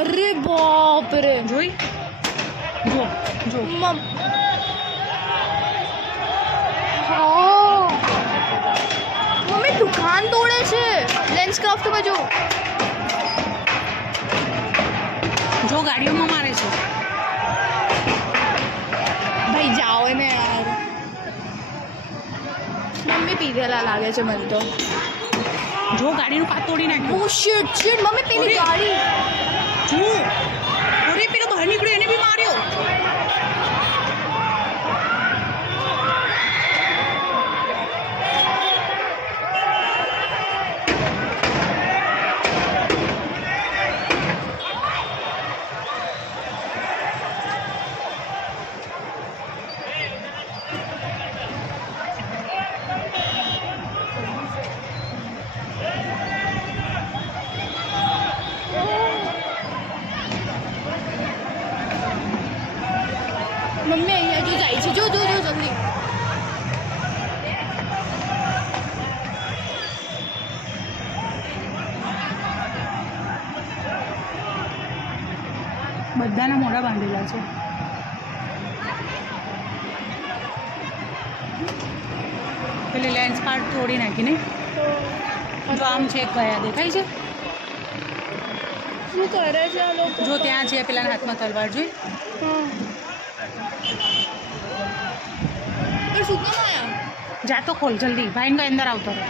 અરે બાપ રે, જોઈ જો જો હા મમ્મી દુકાન તોડે છે લેન્સ ક્રાફ્ટમાં. જો જો ગાડીઓમાં મારે છે. ભાઈ જાઓ ને યાર. મમ્મી પીધેલા લાગે છે મને તો. જો ગાડીનું કાચ તોડી નાખ્યું. ઓ શિટ શિટ મમ્મી પેલી ગાડી. જો અરે પેલો બહાર નીકળ્યો એને બી માર્યો. મમ્મી અહીંયા જો જાય છે. જો જો જો જલ્દી. બધાના મોઢા બાંધેલા છે. પેલી લેન્સ કાર્ડ તોડી નાખીને જો આમ છે ગયા દેખાય છે. શું કરે છે આ લોકો? જો ત્યાં છે પેલાના હાથમાં તલવાર જોઈ. હા પણ શું કામ આયા? જા તો ખોલ જલ્દી ભાઈને કઈ અંદર આવતો રહે.